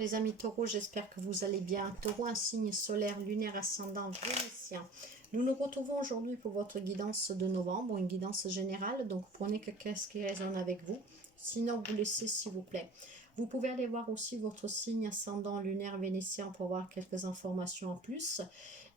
les amis taureaux, j'espère que vous allez bien. Taureau, un signe solaire, lunaire, ascendant, vénitien. Nous nous retrouvons aujourd'hui pour votre guidance de novembre, une guidance générale. Donc prenez qu'est-ce qui résonne avec vous. Sinon, vous laissez s'il vous plaît. Vous pouvez aller voir aussi votre signe ascendant lunaire vénitien pour avoir quelques informations en plus.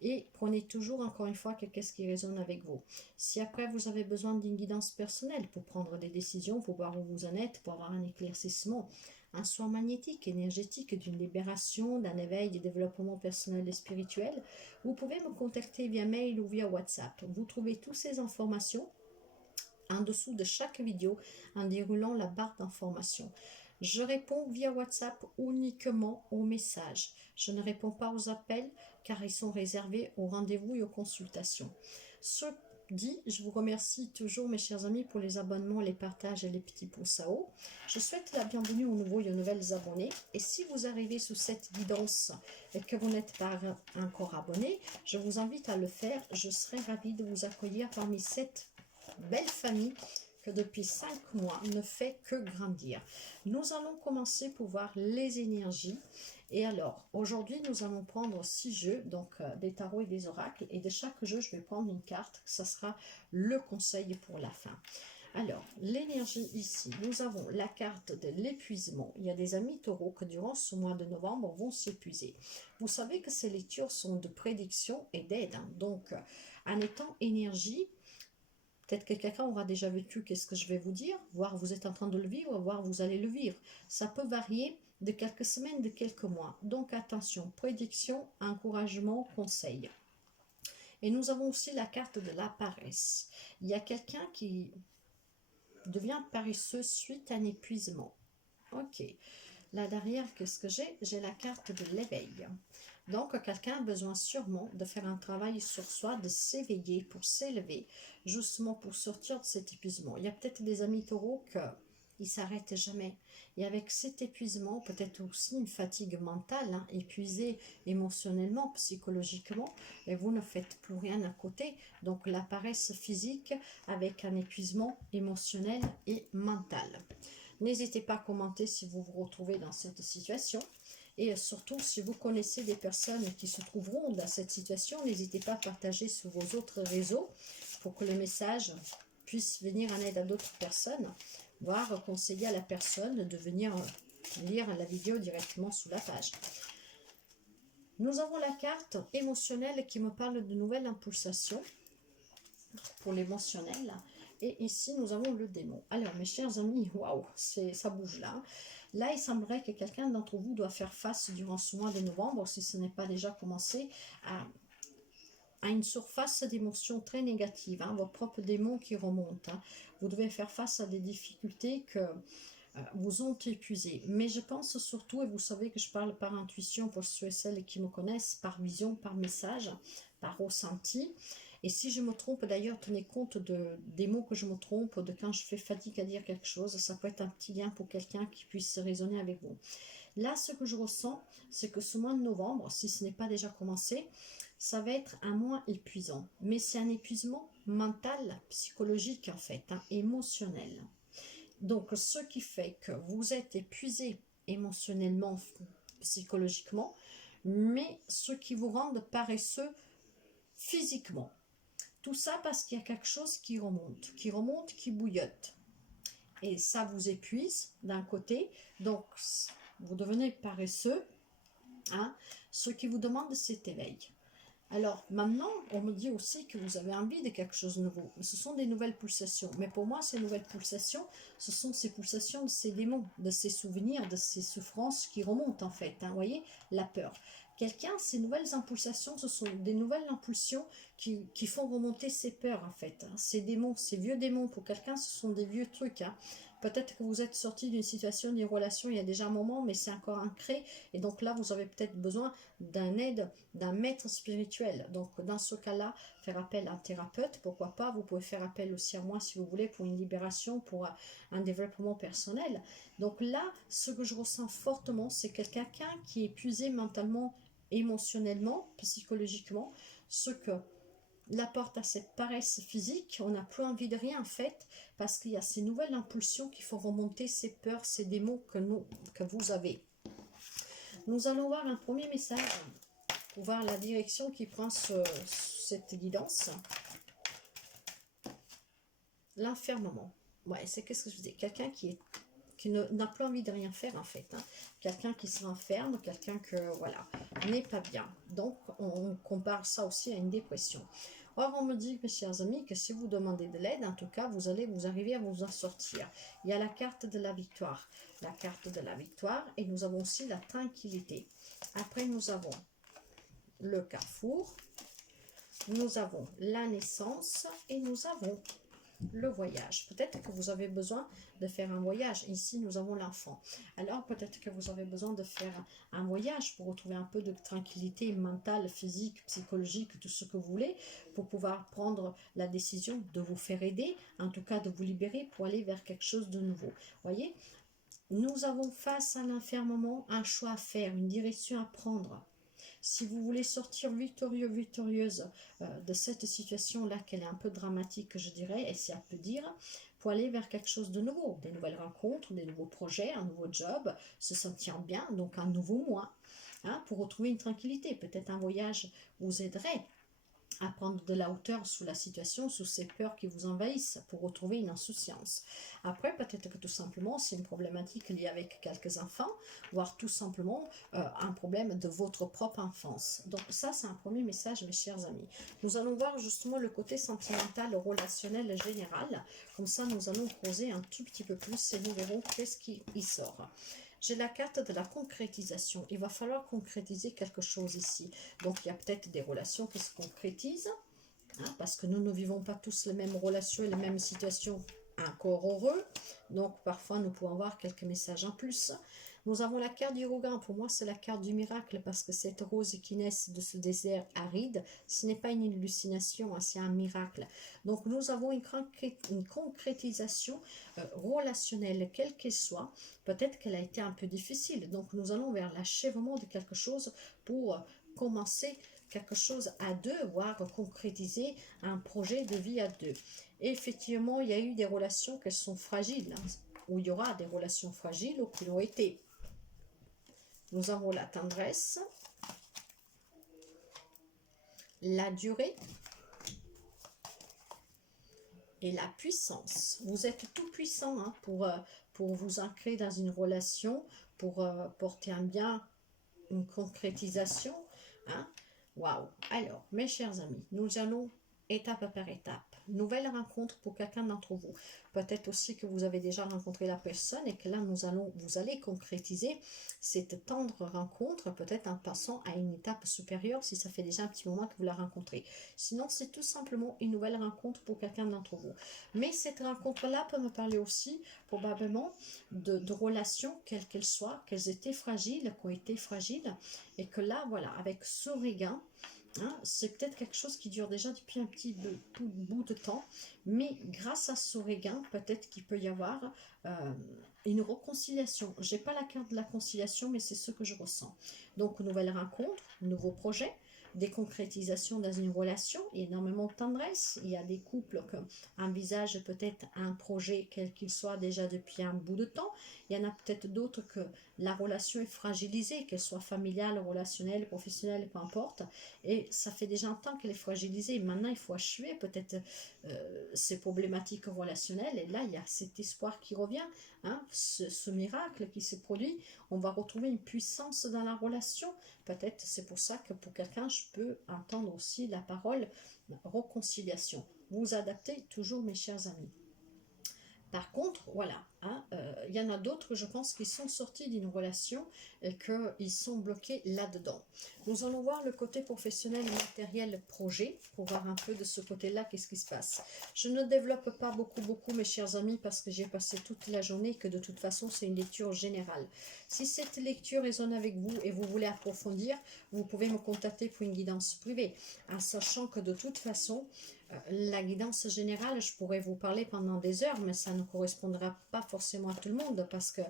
Et prenez toujours encore une fois qu'est-ce qui résonne avec vous. Si après vous avez besoin d'une guidance personnelle pour prendre des décisions, pour voir où vous en êtes, pour avoir un éclaircissement, un soin magnétique, énergétique, d'une libération, d'un éveil, du développement personnel et spirituel, vous pouvez me contacter via mail ou via WhatsApp. Vous trouvez toutes ces informations en dessous de chaque vidéo en déroulant la barre d'informations. Je réponds via WhatsApp uniquement aux messages. Je ne réponds pas aux appels car ils sont réservés aux rendez-vous et aux consultations. Ce dit, je vous remercie toujours mes chers amis pour les abonnements, les partages et les petits pouces à haut. Je souhaite la bienvenue aux nouveaux et aux nouvelles abonnés. Et si vous arrivez sous cette guidance et que vous n'êtes pas encore abonné, je vous invite à le faire. Je serai ravie de vous accueillir parmi cette belle famille que depuis 5 mois ne fait que grandir. Nous allons commencer pour voir les énergies. Et alors, aujourd'hui, nous allons prendre 6 jeux, donc des tarots et des oracles. Et de chaque jeu, je vais prendre une carte. Ça sera le conseil pour la fin. Alors, l'énergie ici, nous avons la carte de l'épuisement. Il y a des amis taureaux que durant ce mois de novembre vont s'épuiser. Vous savez que ces lectures sont de prédiction et d'aide. Hein. Donc, en étant énergie, peut-être que quelqu'un aura déjà vécu qu'est-ce que je vais vous dire, voire vous êtes en train de le vivre, voire vous allez le vivre. Ça peut varier de quelques semaines, de quelques mois. Donc attention, prédiction, encouragement, conseil. Et nous avons aussi la carte de la paresse. Il y a quelqu'un qui devient paresseux suite à un épuisement. Ok. Là derrière, qu'est-ce que j'ai? J'ai la carte de l'éveil. Donc, quelqu'un a besoin sûrement de faire un travail sur soi, de s'éveiller pour s'élever, justement pour sortir de cet épuisement. Il y a peut-être des amis taureaux qui ne s'arrêtent jamais. Et avec cet épuisement, peut-être aussi une fatigue mentale, hein, épuisé émotionnellement, psychologiquement, et vous ne faites plus rien à côté. Donc, la paresse physique avec un épuisement émotionnel et mental. N'hésitez pas à commenter si vous vous retrouvez dans cette situation. Et surtout, si vous connaissez des personnes qui se trouveront dans cette situation, n'hésitez pas à partager sur vos autres réseaux pour que le message puisse venir en aide à d'autres personnes, voire conseiller à la personne de venir lire la vidéo directement sous la page. Nous avons la carte émotionnelle qui me parle de nouvelles impulsations pour l'émotionnel. Et ici, nous avons le démon. Alors, mes chers amis, waouh, ça bouge là. Là, il semblerait que quelqu'un d'entre vous doit faire face durant ce mois de novembre, si ce n'est pas déjà commencé, à une surface d'émotions très négatives, hein, vos propres démons qui remontent. Hein. Vous devez faire face à des difficultés que vous ont épuisé. Mais je pense surtout, et vous savez que je parle par intuition pour ceux et celles qui me connaissent, par vision, par message, par ressenti. Et si je me trompe, d'ailleurs, tenez compte des mots que je me trompe, de quand je fais fatigue à dire quelque chose, ça peut être un petit lien pour quelqu'un qui puisse raisonner avec vous. Là, ce que je ressens, c'est que ce mois de novembre, si ce n'est pas déjà commencé, ça va être un mois épuisant. Mais c'est un épuisement mental, psychologique en fait, hein, émotionnel. Donc, ce qui fait que vous êtes épuisé émotionnellement, psychologiquement, mais ce qui vous rend paresseux physiquement. Tout ça parce qu'il y a quelque chose qui remonte, qui bouillotte. Et ça vous épuise d'un côté, donc vous devenez paresseux, hein, ce qui vous demande cet éveil. Alors maintenant, on me dit aussi que vous avez envie de quelque chose de nouveau. Ce sont des nouvelles pulsations. Mais pour moi, ces nouvelles pulsations, ce sont ces pulsations de ces démons, de ces souvenirs, de ces souffrances qui remontent en fait. Hein, vous voyez, la peur. Quelqu'un, ces nouvelles impulsations, ce sont des nouvelles impulsions qui font remonter ses peurs en fait. Hein. Ces démons, ces vieux démons, pour quelqu'un, ce sont des vieux trucs. Hein. Peut-être que vous êtes sorti d'une situation, d'une relation il y a déjà un moment, mais c'est encore ancré. Et donc là, vous avez peut-être besoin d'un aide, d'un maître spirituel. Donc dans ce cas-là, faire appel à un thérapeute, pourquoi pas. Vous pouvez faire appel aussi à moi si vous voulez pour une libération, pour un développement personnel. Donc là, ce que je ressens fortement, c'est quelqu'un qui est épuisé mentalement, émotionnellement, psychologiquement, ce que l'apporte à cette paresse physique, on n'a plus envie de rien en fait, parce qu'il y a ces nouvelles impulsions qui font remonter ces peurs, ces démons que vous avez. Nous allons voir un premier message pour voir la direction qui prend cette guidance. L'enfermement. Ouais, c'est qu'est-ce que je dis? Quelqu'un qui n'a plus envie de rien faire en fait. Hein. Quelqu'un qui se renferme, quelqu'un que, voilà, n'est pas bien. Donc, on compare ça aussi à une dépression. Or, on me dit, mes chers amis, que si vous demandez de l'aide, en tout cas, vous allez vous arriver à vous en sortir. Il y a la carte de la victoire. La carte de la victoire. Et nous avons aussi la tranquillité. Après, nous avons le carrefour. Nous avons la naissance. Et nous avons le voyage. Peut-être que vous avez besoin de faire un voyage. Ici, nous avons l'enfant. Alors, peut-être que vous avez besoin de faire un voyage pour retrouver un peu de tranquillité mentale, physique, psychologique, tout ce que vous voulez, pour pouvoir prendre la décision de vous faire aider, en tout cas de vous libérer pour aller vers quelque chose de nouveau. Voyez, nous avons face à l'enfermement un choix à faire, une direction à prendre. Si vous voulez sortir victorieux, victorieuse de cette situation-là, qu'elle est un peu dramatique, je dirais, et c'est à peu dire, pour aller vers quelque chose de nouveau, des nouvelles rencontres, des nouveaux projets, un nouveau job, se sentir bien, donc un nouveau moi, hein, pour retrouver une tranquillité. Peut-être un voyage vous aiderait à prendre de la hauteur sous la situation, sous ces peurs qui vous envahissent, pour retrouver une insouciance. Après, peut-être que tout simplement, c'est une problématique liée avec quelques enfants, voire tout simplement un problème de votre propre enfance. Donc ça, c'est un premier message, mes chers amis. Nous allons voir justement le côté sentimental, relationnel, général. Comme ça, nous allons creuser un tout petit peu plus et nous verrons qu'est-ce qui y sort. J'ai la carte de la concrétisation. Il va falloir concrétiser quelque chose ici. Donc, il y a peut-être des relations qui se concrétisent, hein, parce que nous ne vivons pas tous les mêmes relations et les mêmes situations encore heureux. Donc, parfois, nous pouvons avoir quelques messages en plus. Nous avons la carte du Rogan. Pour moi, c'est la carte du miracle parce que cette rose qui naît de ce désert aride, ce n'est pas une hallucination, hein, c'est un miracle. Donc, nous avons une concrétisation relationnelle, quelle qu'elle soit. Peut-être qu'elle a été un peu difficile. Donc, nous allons vers l'achèvement de quelque chose pour commencer quelque chose à deux, voire concrétiser un projet de vie à deux. Et effectivement, il y a eu des relations qui sont fragiles, hein, où il y aura des relations fragiles ou qui l'ont été. Nous avons la tendresse, la durée et la puissance. Vous êtes tout puissant, hein, pour vous ancrer dans une relation, pour porter un bien, une concrétisation. Hein. Waouh! Alors, mes chers amis, nous allons étape par étape. Nouvelle rencontre pour quelqu'un d'entre vous. Peut-être aussi que vous avez déjà rencontré la personne et que là, vous allez concrétiser cette tendre rencontre, peut-être en passant à une étape supérieure si ça fait déjà un petit moment que vous la rencontrez. Sinon, c'est tout simplement une nouvelle rencontre pour quelqu'un d'entre vous. Mais cette rencontre-là peut me parler aussi, probablement, de relations, quelles qu'elles soient, qu'elles étaient fragiles, qui ont été fragiles, et que là, voilà, avec ce regain, hein, c'est peut-être quelque chose qui dure déjà depuis un petit bout de temps, mais grâce à ce regain, peut-être qu'il peut y avoir une réconciliation. Je n'ai pas la carte de la conciliation, mais c'est ce que je ressens. Donc, nouvelle rencontre, nouveau projet, des concrétisations dans une relation, énormément de tendresse. Il y a des couples qui envisagent peut-être un projet, quel qu'il soit, déjà depuis un bout de temps. Il y en a peut-être d'autres que la relation est fragilisée, qu'elle soit familiale, relationnelle, professionnelle, peu importe. Et ça fait déjà un temps qu'elle est fragilisée. Maintenant, il faut achever peut-être ces problématiques relationnelles. Et là, il y a cet espoir qui revient, hein, ce miracle qui se produit. On va retrouver une puissance dans la relation. Peut-être c'est pour ça que pour quelqu'un, je peux entendre aussi la parole réconciliation. Vous adaptez toujours, mes chers amis. Par contre, voilà, hein, y en a d'autres, je pense, qui sont sortis d'une relation et qu'ils sont bloqués là-dedans. Nous allons voir le côté professionnel, matériel, projet, pour voir un peu de ce côté-là, qu'est-ce qui se passe. Je ne développe pas beaucoup, mes chers amis, parce que j'ai passé toute la journée et que de toute façon, c'est une lecture générale. Si cette lecture résonne avec vous et vous voulez approfondir, vous pouvez me contacter pour une guidance privée, en sachant que de toute façon, la guidance générale, je pourrais vous parler pendant des heures, mais ça ne correspondra pas forcément à tout le monde parce que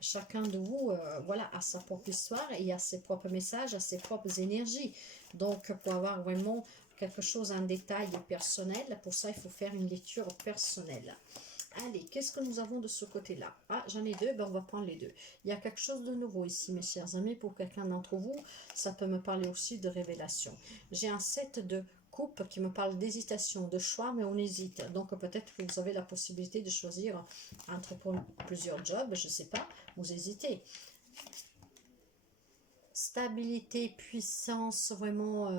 chacun de vous voilà, a sa propre histoire et a ses propres messages, a ses propres énergies. Donc, pour avoir vraiment quelque chose en détail personnel, pour ça, il faut faire une lecture personnelle. Allez, qu'est-ce que nous avons de ce côté-là? Ah, j'en ai deux, ben on va prendre les deux. Il y a quelque chose de nouveau ici, mes chers amis, pour quelqu'un d'entre vous. Ça peut me parler aussi de révélation. J'ai un set de coupe qui me parle d'hésitation, de choix, mais on hésite. Donc peut-être que vous avez la possibilité de choisir entre plusieurs jobs, je ne sais pas, vous hésitez. Stabilité, puissance, vraiment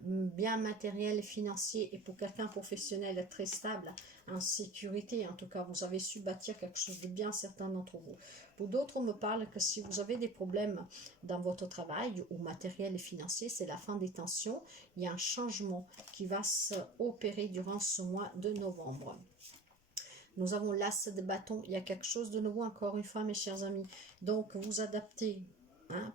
bien matériel et financier, et pour quelqu'un professionnel très stable, en sécurité, en tout cas vous avez su bâtir quelque chose de bien, certains d'entre vous. Pour d'autres, on me parle que si vous avez des problèmes dans votre travail ou matériel et financier, c'est la fin des tensions, il y a un changement qui va s'opérer durant ce mois de novembre. Nous avons l'as de bâton, il y a quelque chose de nouveau encore une fois, mes chers amis. Donc vous adaptez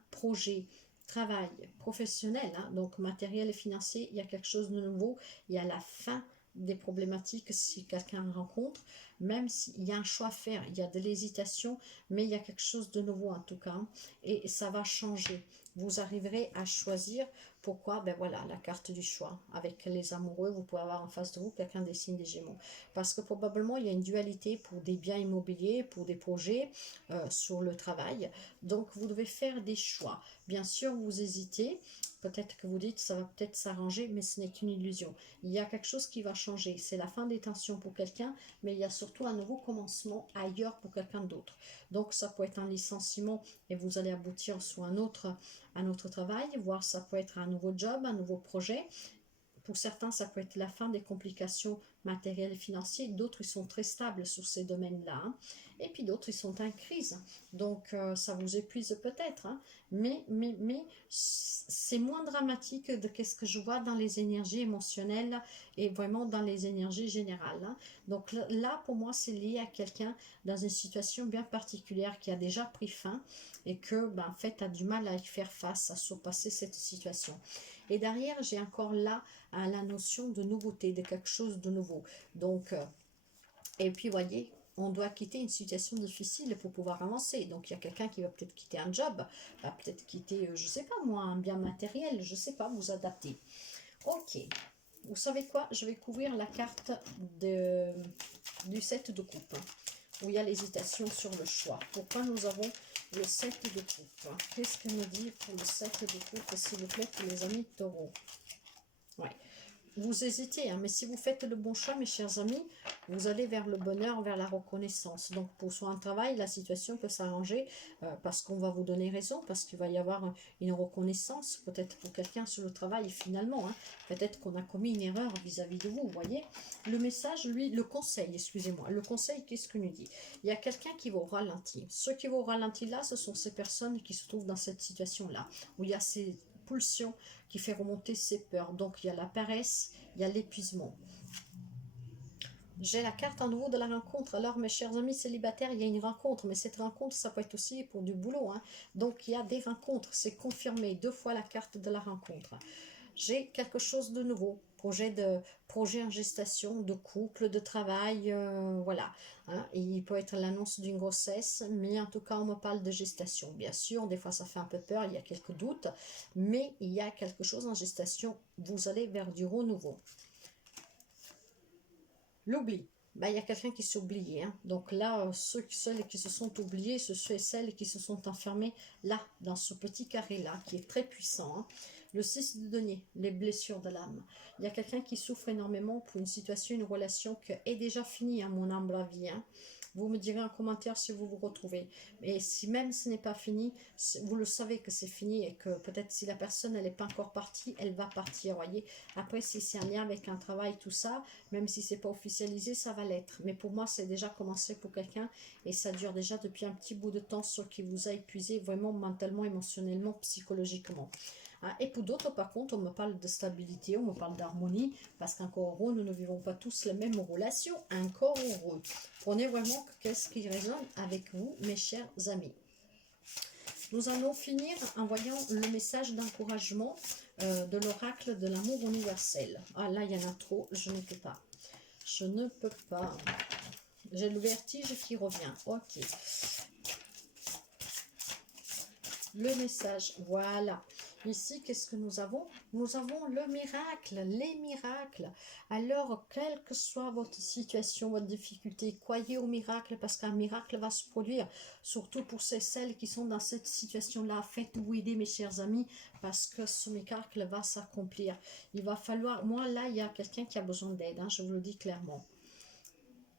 projet, travail, professionnel, donc matériel et financier, il y a quelque chose de nouveau, il y a la fin des problématiques si quelqu'un rencontre, même s'il y a un choix à faire, il y a de l'hésitation, mais il y a quelque chose de nouveau en tout cas, et ça va changer. Vous arriverez à choisir. Pourquoi? Ben voilà, la carte du choix. Avec les amoureux, vous pouvez avoir en face de vous quelqu'un des signes des Gémeaux. Parce que probablement, il y a une dualité pour des biens immobiliers, pour des projets sur le travail. Donc, vous devez faire des choix. Bien sûr, vous hésitez. Peut-être que vous dites, ça va peut-être s'arranger, mais ce n'est qu'une illusion. Il y a quelque chose qui va changer. C'est la fin des tensions pour quelqu'un, mais il y a surtout un nouveau commencement ailleurs pour quelqu'un d'autre. Donc, ça peut être un licenciement et vous allez aboutir sur un autre travail, voire ça peut être un nouveau job, un nouveau projet. Pour certains, ça peut être la fin des complications matérielles et financières. D'autres, ils sont très stables sur ces domaines-là. Et puis d'autres, ils sont en crise. Donc, ça vous épuise peut-être. Mais c'est moins dramatique de ce que je vois dans les énergies émotionnelles et vraiment dans les énergies générales. Donc là, pour moi, c'est lié à quelqu'un dans une situation bien particulière qui a déjà pris fin et que, en fait, a du mal à y faire face, à surpasser cette situation. Et derrière, j'ai encore là la notion de nouveauté, de quelque chose de nouveau. Donc, et puis, voyez, on doit quitter une situation difficile pour pouvoir avancer. Donc, il y a quelqu'un qui va peut-être quitter un job, va peut-être quitter, je ne sais pas moi, un bien matériel, je ne sais pas, vous adapter. Ok, vous savez quoi? Je vais couvrir la carte du set de coupe, où il y a l'hésitation sur le choix. Pourquoi nous avons le set de coupe? Qu'est-ce que nous dit pour le set de coupe, s'il vous plaît, pour les amis taureaux? Ouais. Vous hésitez, mais si vous faites le bon choix, mes chers amis, vous allez vers le bonheur, vers la reconnaissance. Donc, pour son travail, la situation peut s'arranger parce qu'on va vous donner raison, parce qu'il va y avoir une reconnaissance, peut-être pour quelqu'un sur le travail, finalement. Peut-être qu'on a commis une erreur vis-à-vis de vous, vous voyez. Le message, lui, le conseil, excusez-moi. Le conseil, qu'est-ce qu'il nous dit? Il y a quelqu'un qui va au ralenti. Ceux qui vont au ralenti là, ce sont ces personnes qui se trouvent dans cette situation-là, où il y a ces pulsions qui fait remonter ses peurs. Donc, il y a la paresse, il y a l'épuisement. J'ai la carte en nouveau de la rencontre. Alors, mes chers amis célibataires, il y a une rencontre. Mais cette rencontre, ça peut être aussi pour du boulot. Donc, il y a des rencontres. C'est confirmé. 2 fois la carte de la rencontre. J'ai quelque chose de nouveau. Projet en gestation, de couple, de travail, voilà. Et il peut être l'annonce d'une grossesse, mais en tout cas, on me parle de gestation. Bien sûr, des fois, ça fait un peu peur, il y a quelques doutes, mais il y a quelque chose en gestation. Vous allez vers du renouveau. L'oubli. Il y a quelqu'un qui s'est oublié. Donc là, celles qui se sont oubliés, ce sont celles qui se sont enfermées là, dans ce petit carré-là, qui est très puissant. Le 6 de denier, les blessures de l'âme. Il y a quelqu'un qui souffre énormément pour une situation, une relation qui est déjà finie, mon humble avis. Vous me direz en commentaire si vous vous retrouvez. Mais si même ce n'est pas fini, vous le savez que c'est fini et que peut-être si la personne elle n'est pas encore partie, elle va partir, voyez. Après, si c'est un lien avec un travail, tout ça, même si c'est pas officialisé, ça va l'être. Mais pour moi, c'est déjà commencé pour quelqu'un et ça dure déjà depuis un petit bout de temps, ce qui vous a épuisé vraiment mentalement, émotionnellement, psychologiquement. Et pour d'autres, par contre, on me parle de stabilité, on me parle d'harmonie, parce qu'encore heureux, nous ne vivons pas tous les mêmes relations, encore heureux. Prenez vraiment qu'est-ce qui résonne avec vous, mes chers amis. Nous allons finir en voyant le message d'encouragement de l'oracle de l'amour universel. Ah là, il y en a trop, je ne peux pas. Je ne peux pas. J'ai le vertige qui revient. Ok. Le message, voilà. Ici, qu'est-ce que nous avons? Nous avons le miracle, les miracles. Alors, quelle que soit votre situation, votre difficulté, croyez au miracle parce qu'un miracle va se produire. Surtout pour celles qui sont dans cette situation-là. Faites-vous aider, mes chers amis, parce que ce miracle va s'accomplir. Il va falloir... Moi, là, il y a quelqu'un qui a besoin d'aide, hein, je vous le dis clairement.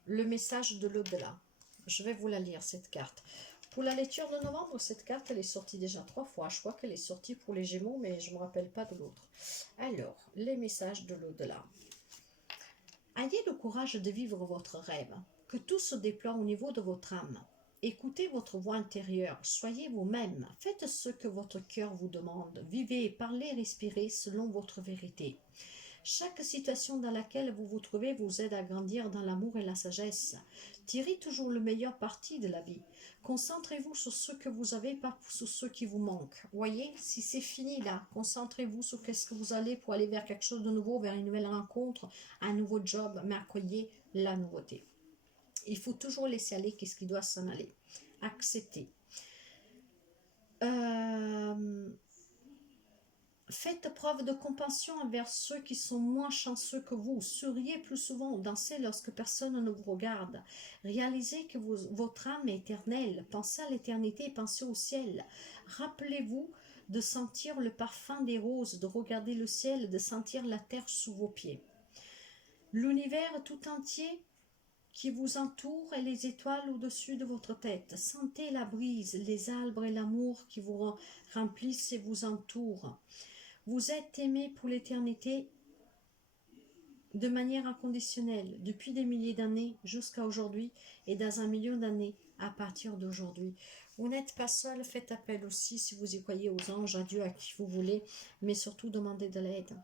Le message de l'au-delà. Je vais vous la lire, cette carte. Pour la lecture de novembre, cette carte, elle est sortie déjà 3 fois. Je crois qu'elle est sortie pour les Gémeaux, mais je ne me rappelle pas de l'autre. Alors, les messages de l'au-delà. Ayez le courage de vivre votre rêve, que tout se déploie au niveau de votre âme. Écoutez votre voix intérieure, soyez vous-même, faites ce que votre cœur vous demande, vivez, parlez, respirez selon votre vérité. Chaque situation dans laquelle vous vous trouvez vous aide à grandir dans l'amour et la sagesse. Tirez toujours le meilleur parti de la vie. Concentrez-vous sur ce que vous avez, pas sur ce qui vous manque. Voyez, si c'est fini là, concentrez-vous sur qu'est-ce que vous allez pour aller vers quelque chose de nouveau, vers une nouvelle rencontre, un nouveau job, mais accueillez la nouveauté. Il faut toujours laisser aller qu'est-ce qui doit s'en aller. Accepter. Faites preuve de compassion envers ceux qui sont moins chanceux que vous. Souriez plus souvent, dansez lorsque personne ne vous regarde. Réalisez que votre âme est éternelle. Pensez à l'éternité, pensez au ciel. Rappelez-vous de sentir le parfum des roses, de regarder le ciel, de sentir la terre sous vos pieds. L'univers tout entier qui vous entoure et les étoiles au-dessus de votre tête. Sentez la brise, les arbres et l'amour qui vous remplissent et vous entourent. Vous êtes aimé pour l'éternité de manière inconditionnelle, depuis des milliers d'années jusqu'à aujourd'hui et dans 1 million d'années à partir d'aujourd'hui. Vous n'êtes pas seul, faites appel aussi si vous y croyez aux anges, à Dieu, à qui vous voulez, mais surtout demandez de l'aide.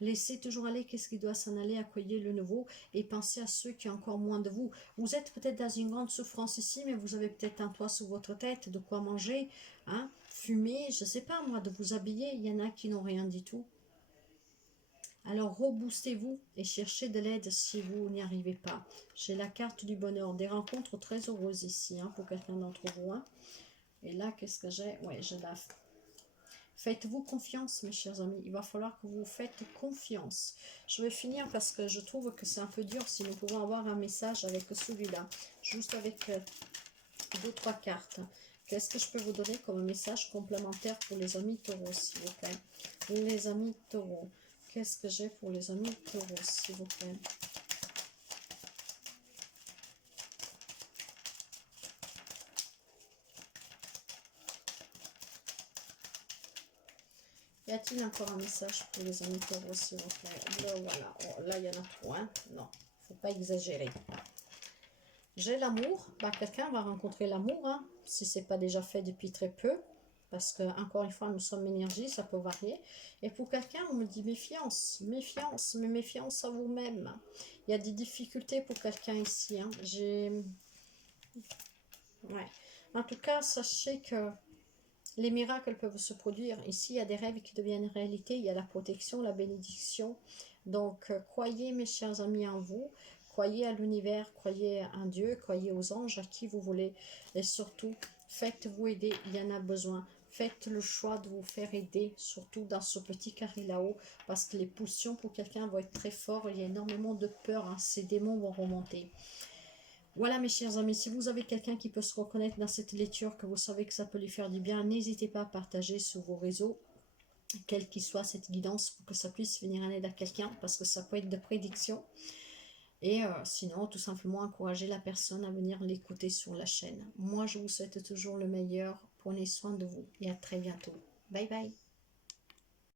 Laissez toujours aller qu'est-ce qui doit s'en aller, accueillez le nouveau et pensez à ceux qui ont encore moins de vous. Vous êtes peut-être dans une grande souffrance ici, mais vous avez peut-être un toit sous votre tête, de quoi manger, hein, fumer, je ne sais pas moi, de vous habiller. Il y en a qui n'ont rien du tout. Alors reboostez-vous et cherchez de l'aide si vous n'y arrivez pas. J'ai la carte du bonheur, des rencontres très heureuses ici, hein, pour quelqu'un d'entre vous. Hein. Et là, qu'est-ce que j'ai? Ouais, j'ai la... Faites-vous confiance, mes chers amis. Il va falloir que vous faites confiance. Je vais finir parce que je trouve que c'est un peu dur si nous pouvons avoir un message avec celui-là. Juste avec 2-3 cartes. Qu'est-ce que je peux vous donner comme message complémentaire pour les amis taureaux, s'il vous plaît? Les amis taureaux. Qu'est-ce que j'ai pour les amis taureaux, s'il vous plaît? Y a-t-il encore un message pour les amis taureaux, s'il vous plaît? Là, voilà. Oh, là, il y en a trop, hein? Non, faut pas exagérer. J'ai l'amour. Bah, quelqu'un va rencontrer l'amour, hein, si ce n'est pas déjà fait depuis très peu. Parce que, encore une fois, nous sommes énergie, ça peut varier. Et pour quelqu'un, on me dit méfiance, méfiance, mais méfiance à vous-même. Il y a des difficultés pour quelqu'un ici. Hein. Ouais. En tout cas, sachez que les miracles peuvent se produire. Ici, il y a des rêves qui deviennent réalité. Il y a la protection, la bénédiction. Donc, croyez, mes chers amis, en vous. Croyez à l'univers, croyez en Dieu, croyez aux anges, à qui vous voulez. Et surtout, faites-vous aider, il y en a besoin. Faites le choix de vous faire aider, surtout dans ce petit carré là-haut, parce que les pulsions pour quelqu'un vont être très fortes. Il y a énormément de peur, hein. Ces démons vont remonter. Voilà mes chers amis, si vous avez quelqu'un qui peut se reconnaître dans cette lecture, que vous savez que ça peut lui faire du bien, n'hésitez pas à partager sur vos réseaux, quelle qu'il soit cette guidance, pour que ça puisse venir en aide à quelqu'un, parce que ça peut être de prédiction. Et sinon, tout simplement encourager la personne à venir l'écouter sur la chaîne. Moi, je vous souhaite toujours le meilleur. Prenez soin de vous et à très bientôt. Bye bye.